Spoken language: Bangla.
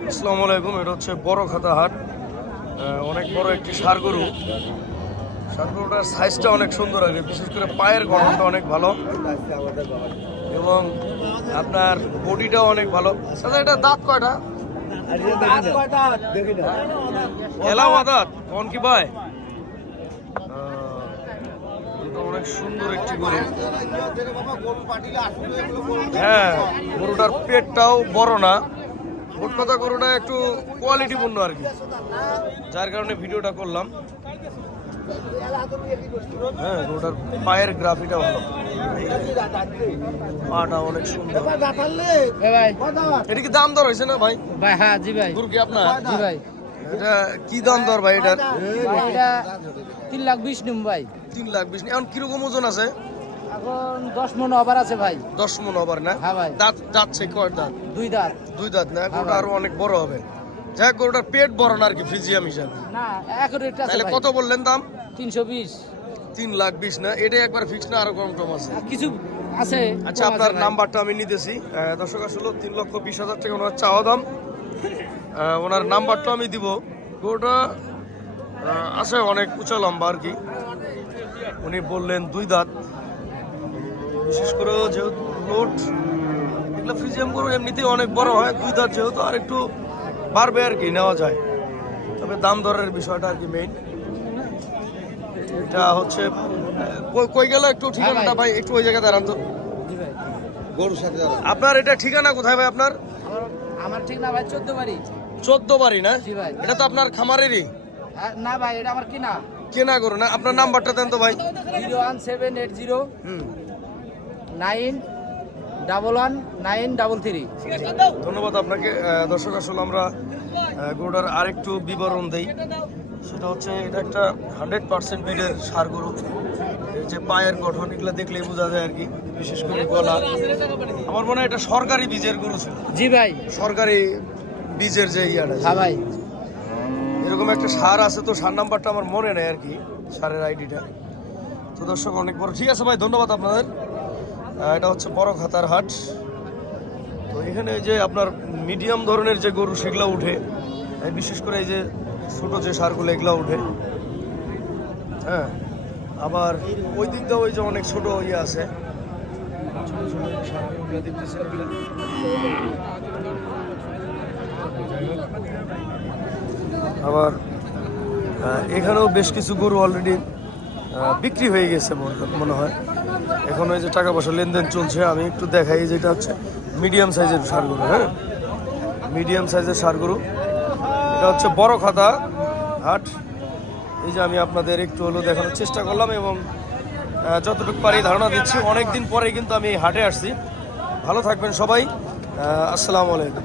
আসসালামু আলাইকুম, এটা হচ্ছে বড় খাতা হাট। অনেক বড় একটি সার গরু। সার গরুটার সাইজটা অনেক সুন্দর আছে বিশেষ করে পায়ের গঠনটা অনেক ভালো। এবং আপনার বডিটাও অনেক ভালো। আচ্ছা এটা দাঁত কয়টা? এলাও দাঁত কোন কি ভাই? অনেক সুন্দর একটি গরু। হ্যাঁ গরুটার পেটটাও বড় না। মোট কথা গরুটা একটু কোয়ালিটিপূর্ণ আর কি। যার কারণে ভিডিওটা করলাম। হ্যাঁ গরুটার পায়ের গ্রাফিটা ভালো। পাটা অনেক সুন্দর। এটা কি দাম দর হয়েছে না ভাই? ভাই হ্যাঁ জি ভাই। গরু কি আপনার? জি ভাই। এটা কি দাম দর ভাই এটার? ভাই, এটা তিন লাখ বিশ নিম ভাই। তিন লাখ বিশ এখন কীরকম ওজন আছে? এখন দশ মন অবার আছে ভাই। দশ মন ওভার না? হ্যাঁ ভাই। দাঁত যাচ্ছে কয় দাঁত? দুই দাঁত। দুই দাঁত না? গরুটা আরও অনেক বড় হবে। যাই গরুটার পেট বড় না আর কি ফ্রিজিয়াম হিসাবে। না আছে তাহলে কত বললেন দাম? তিনশো বিশ। তিন লাখ বিশ না? এটা একবার ফিক্স না আরও কম টম আছে? কিছু আছে আচ্ছা আপনার নাম্বারটা আমি নিতেছি। দর্শক আসলে তিন লক্ষ বিশ হাজার টাকা ওনার চাওয়া দাম। ওনার নাম্বারটা আমি দিব। গরুটা আছে অনেক উঁচা লম্বা আর কি। উনি বললেন দুই দাঁত। বিশেষ করে যেহেতু রোড এগুলো ফ্রিজিয়াম গরু এমনিতেই অনেক বড় হয় দুই দাঁত যেহেতু আর একটু বাড়বে আর কি নেওয়া যায়। তবে দাম দরের বিষয়টা আর কি মেইন এটা হচ্ছে কই- কই গেল একটু ঠিকানাটা ভাই? একটু ওই জায়গায় দাঁড়ান তো। গরুর সাথে আপনার এটা ঠিকানা কোথায় ভাই আপনার? আমার আমার ঠিক না ভাই চোদ্দ বাড়ি চোদ্দ বাড়ি না ভাই। এটা তো আপনার খামারেরই? হ্যাঁ, না ভাই এটা আমার কিনা। কেনা না? আপনার নাম্বারটা দেন তো ভাই। Zero one seven eight zero hmm. Nine double one nine double three. ধন্যবাদ আপনাকে। দর্শক আসলে আমরা গরুটার আরেকটু বিবরণ দেই। সেটা হচ্ছে এটা একটা হান্ড্রেড পার্সেন্ট বিডের সার গরু। এই যে পায়ের গঠন এগুলো দেখলেই বোঝা যায় আর কি বিশেষ করে গলা। আমার মনে হয় এটা সরকারি বীজের গরু ছিল। জি ভাই। সরকারি বীজের যে ইয়াটা হ্যাঁ ভাই। এরকম একটা সার আছে তো সার নাম্বারটা আমার মনে নেই আর কি সারের আইডিটা। তো দর্শক অনেক বড় ঠিক আছে ভাই ধন্যবাদ আপনাদের। এটা হচ্ছে বড় খাতার হাট। তো এখানে যে আপনার মিডিয়াম ধরনের যে গরু, সেগুলো উঠে। বিশেষ করে এই যে ছোটো যে সারগুলো, এগুলো উঠে। হ্যাঁ আবার ওই দিক দিয়ে ওই যে অনেক ছোট ইয়ে আছে। আবার এখানেও বেশ কিছু গরু অলরেডি বিক্রি হয়ে গেছে মনে হয়। এখন ওই যে টাকা পয়সা লেনদেন চলছে, আমি একটু দেখাই যেটা হচ্ছে মিডিয়াম সাইজের সার গরু হ্যাঁ? মিডিয়াম সাইজের সার গরু এটা হচ্ছে বড় খাতা, হাট। এই যে আমি আপনাদের একটু হলো দেখানোর চেষ্টা করলাম এবং যতটুকু পারি ধারণা দিচ্ছি অনেক দিন পরে কিন্তু আমি হাটে আসছি। ভালো থাকবেন সবাই। আসসালামু আলাইকুম।